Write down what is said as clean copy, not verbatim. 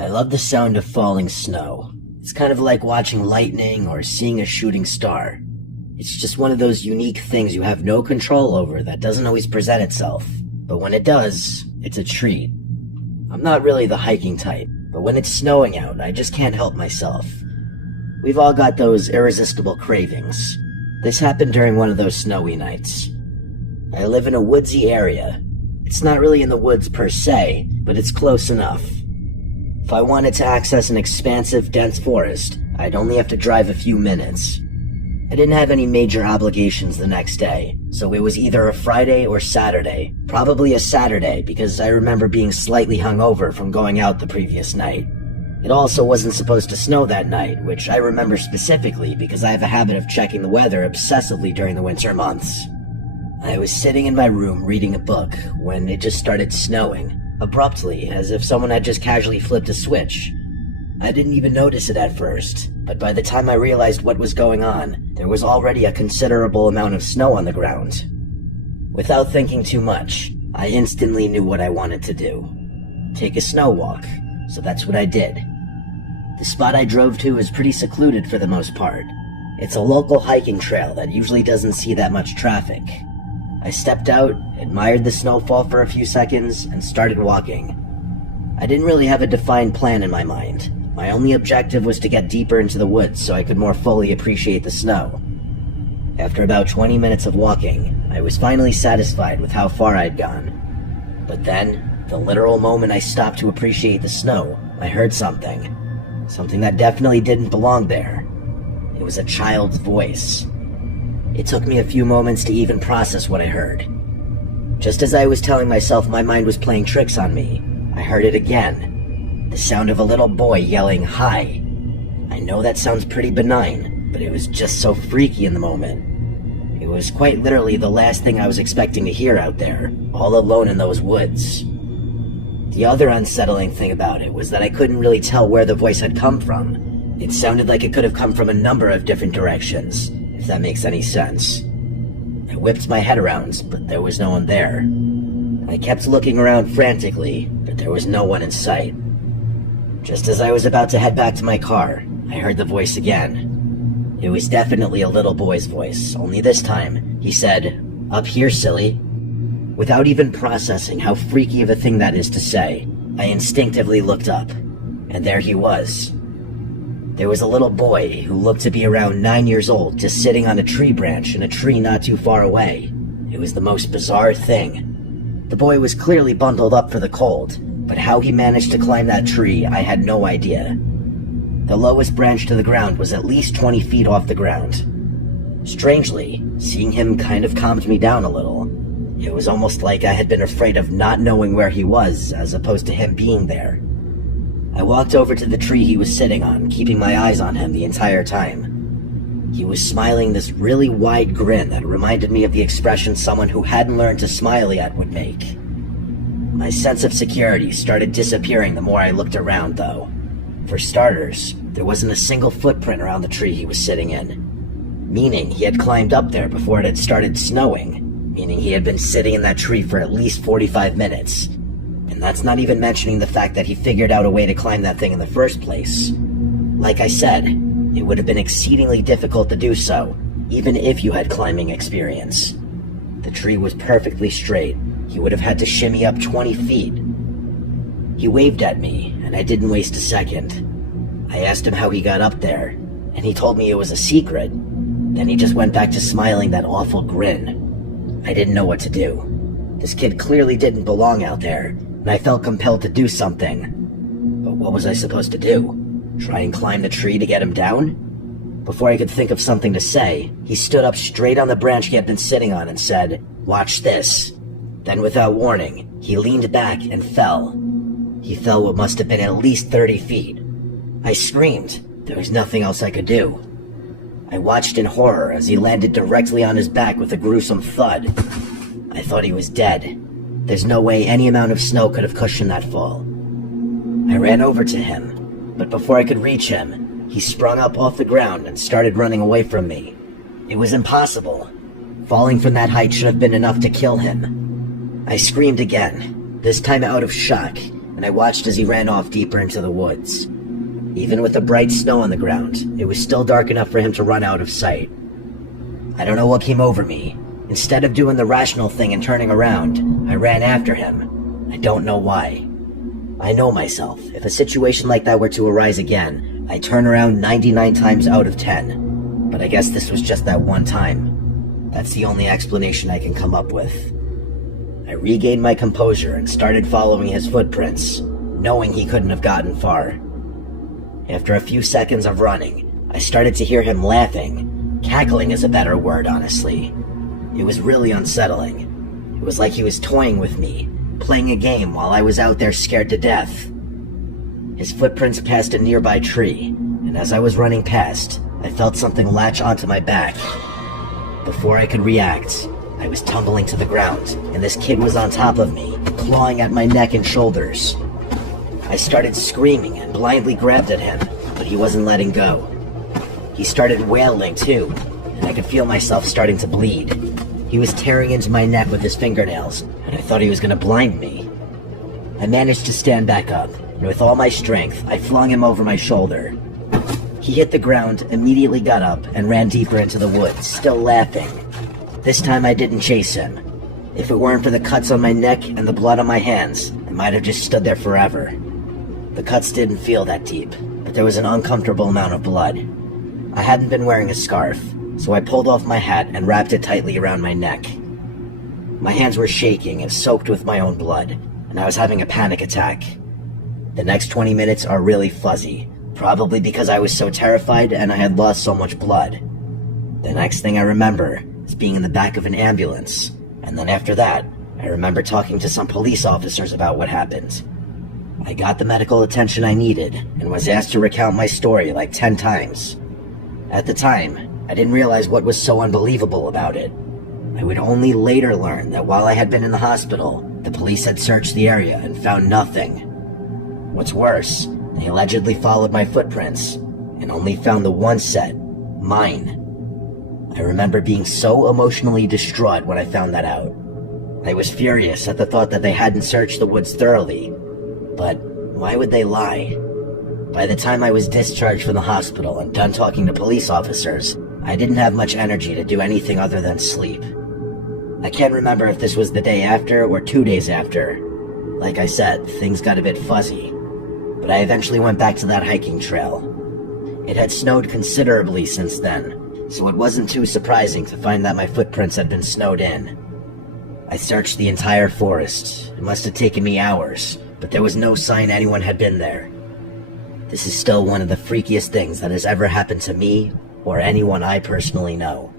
I love the sound of falling snow. It's kind of like watching lightning or seeing a shooting star. It's just one of those unique things you have no control over that doesn't always present itself. But when it does, it's a treat. I'm not really the hiking type, but when it's snowing out, I just can't help myself. We've all got those irresistible cravings. This happened during one of those snowy nights. I live in a woodsy area. It's not really in the woods per se, but it's close enough. If I wanted to access an expansive, dense forest, I'd only have to drive a few minutes. I didn't have any major obligations the next day, so it was either a Friday or Saturday. Probably a Saturday, because I remember being slightly hungover from going out the previous night. It also wasn't supposed to snow that night, which I remember specifically because I have a habit of checking the weather obsessively during the winter months. I was sitting in my room reading a book when it just started snowing. Abruptly, as if someone had just casually flipped a switch. I didn't even notice it at first, but by the time I realized what was going on, there was already a considerable amount of snow on the ground. Without thinking too much, I instantly knew what I wanted to do. Take a snow walk, so that's what I did. The spot I drove to is pretty secluded for the most part. It's a local hiking trail that usually doesn't see that much traffic. I stepped out, admired the snowfall for a few seconds, and started walking. I didn't really have a defined plan in my mind. My only objective was to get deeper into the woods so I could more fully appreciate the snow. After about 20 minutes of walking, I was finally satisfied with how far I'd gone. But then, the literal moment I stopped to appreciate the snow, I heard something. Something that definitely didn't belong there. It was a child's voice. It took me a few moments to even process what I heard. Just as I was telling myself my mind was playing tricks on me, I heard it again. The sound of a little boy yelling, "Hi!" I know that sounds pretty benign, but it was just so freaky in the moment. It was quite literally the last thing I was expecting to hear out there, all alone in those woods. The other unsettling thing about it was that I couldn't really tell where the voice had come from. It sounded like it could have come from a number of different directions, if that makes any sense. I whipped my head around, but there was no one there. I kept looking around frantically, but there was no one in sight. Just as I was about to head back to my car, I heard the voice again. It was definitely a little boy's voice, only this time, he said, "Up here, silly." Without even processing how freaky of a thing that is to say, I instinctively looked up, and there he was. There was a little boy who looked to be around 9 years old just sitting on a tree branch in a tree not too far away. It was the most bizarre thing. The boy was clearly bundled up for the cold, but how he managed to climb that tree, I had no idea. The lowest branch to the ground was at least 20 feet off the ground. Strangely, seeing him kind of calmed me down a little. It was almost like I had been afraid of not knowing where he was, as opposed to him being there. I walked over to the tree he was sitting on, keeping my eyes on him the entire time. He was smiling this really wide grin that reminded me of the expression someone who hadn't learned to smile yet would make. My sense of security started disappearing the more I looked around, though. For starters, there wasn't a single footprint around the tree he was sitting in, meaning he had climbed up there before it had started snowing, meaning he had been sitting in that tree for at least 45 minutes. And that's not even mentioning the fact that he figured out a way to climb that thing in the first place. Like I said, it would have been exceedingly difficult to do so, even if you had climbing experience. The tree was perfectly straight. He would have had to shimmy up 20 feet. He waved at me, and I didn't waste a second. I asked him how he got up there, and he told me it was a secret. Then he just went back to smiling that awful grin. I didn't know what to do. This kid clearly didn't belong out there, and I felt compelled to do something. But what was I supposed to do? Try and climb the tree to get him down? Before I could think of something to say, he stood up straight on the branch he had been sitting on and said, "Watch this." Then without warning, he leaned back and fell. He fell what must have been at least 30 feet. I screamed. There was nothing else I could do. I watched in horror as he landed directly on his back with a gruesome thud. I thought he was dead. There's no way any amount of snow could have cushioned that fall. I ran over to him, but before I could reach him, he sprung up off the ground and started running away from me. It was impossible. Falling from that height should have been enough to kill him. I screamed again, this time out of shock, and I watched as he ran off deeper into the woods. Even with the bright snow on the ground, it was still dark enough for him to run out of sight. I don't know what came over me. Instead of doing the rational thing and turning around, I ran after him. I don't know why. I know myself. If a situation like that were to arise again, I'd turn around 99 times out of 10. But I guess this was just that one time. That's the only explanation I can come up with. I regained my composure and started following his footprints, knowing he couldn't have gotten far. After a few seconds of running, I started to hear him laughing. Cackling is a better word, honestly. It was really unsettling. It was like he was toying with me, playing a game while I was out there scared to death. His footprints passed a nearby tree, and as I was running past, I felt something latch onto my back. Before I could react, I was tumbling to the ground, and this kid was on top of me, clawing at my neck and shoulders. I started screaming and blindly grabbed at him, but he wasn't letting go. He started wailing too, and I could feel myself starting to bleed. He was tearing into my neck with his fingernails, and I thought he was going to blind me. I managed to stand back up, and with all my strength, I flung him over my shoulder. He hit the ground, immediately got up, and ran deeper into the woods, still laughing. This time I didn't chase him. If it weren't for the cuts on my neck and the blood on my hands, I might have just stood there forever. The cuts didn't feel that deep, but there was an uncomfortable amount of blood. I hadn't been wearing a scarf, so I pulled off my hat and wrapped it tightly around my neck. My hands were shaking and soaked with my own blood, and I was having a panic attack. The next 20 minutes are really fuzzy, probably because I was so terrified and I had lost so much blood. The next thing I remember is being in the back of an ambulance, and then after that, I remember talking to some police officers about what happened. I got the medical attention I needed and was asked to recount my story like 10 times. At the time, I didn't realize what was so unbelievable about it. I would only later learn that while I had been in the hospital, the police had searched the area and found nothing. What's worse, they allegedly followed my footprints and only found the one set, mine. I remember being so emotionally distraught when I found that out. I was furious at the thought that they hadn't searched the woods thoroughly. But why would they lie? By the time I was discharged from the hospital and done talking to police officers, I didn't have much energy to do anything other than sleep. I can't remember if this was the day after or 2 days after. Like I said, things got a bit fuzzy. But I eventually went back to that hiking trail. It had snowed considerably since then, so it wasn't too surprising to find that my footprints had been snowed in. I searched the entire forest. It must have taken me hours, but there was no sign anyone had been there. This is still one of the freakiest things that has ever happened to me or anyone I personally know.